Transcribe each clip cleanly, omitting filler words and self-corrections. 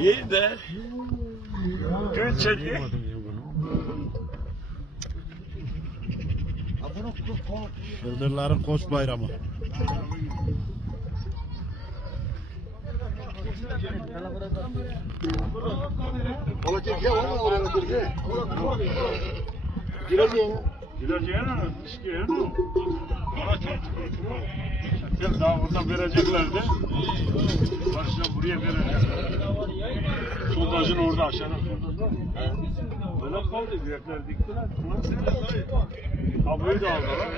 İyi de. Gün çekiyor. Yıldırların Koç Bayramı. Gireceğine mi? İşkiye mi? Daha burada vereceklerdi. Karşıdan buraya verecekler. Sondajın orada aşağıda sondaj var. Böyle kaldı. Yürekler diktiler. Kabloyu da aldılar.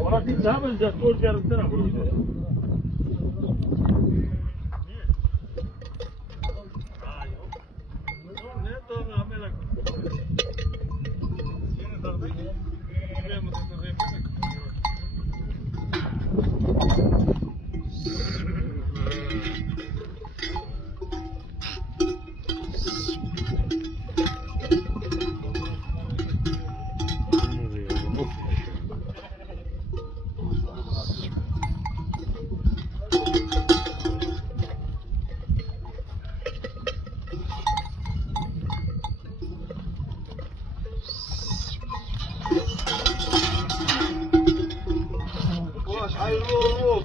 Ona değil daha mı? Doktor yarımdan alıyor.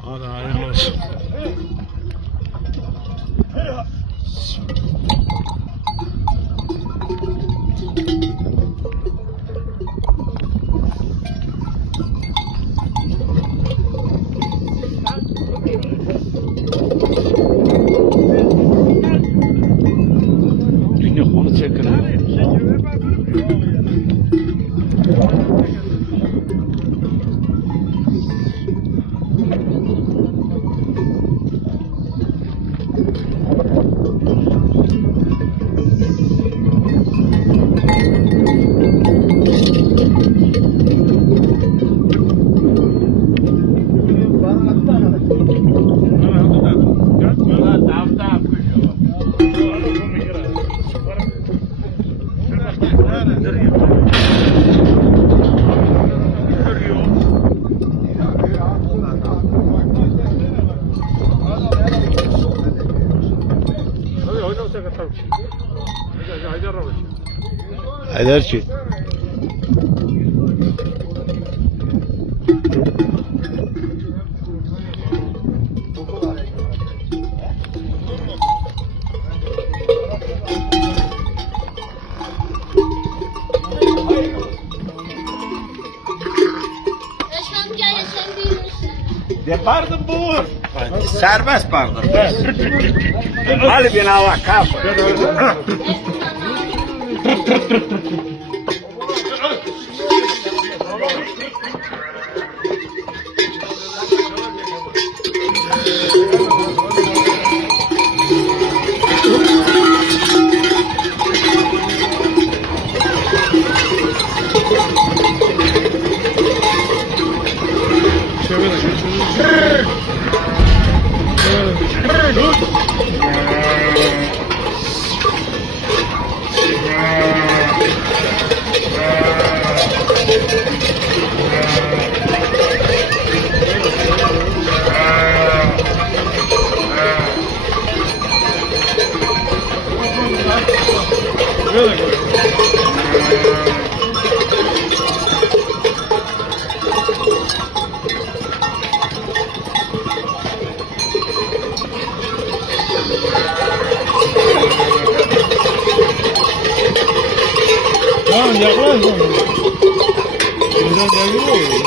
Hadi hayırlı olsun. Dünya konu çekiyor. Haydarçı. Pardon bu. Serbest pardon. Hadi bin hava kafa. Tamam yaklaş. Buradan geliyor.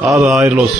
Abi hayırlı olsun.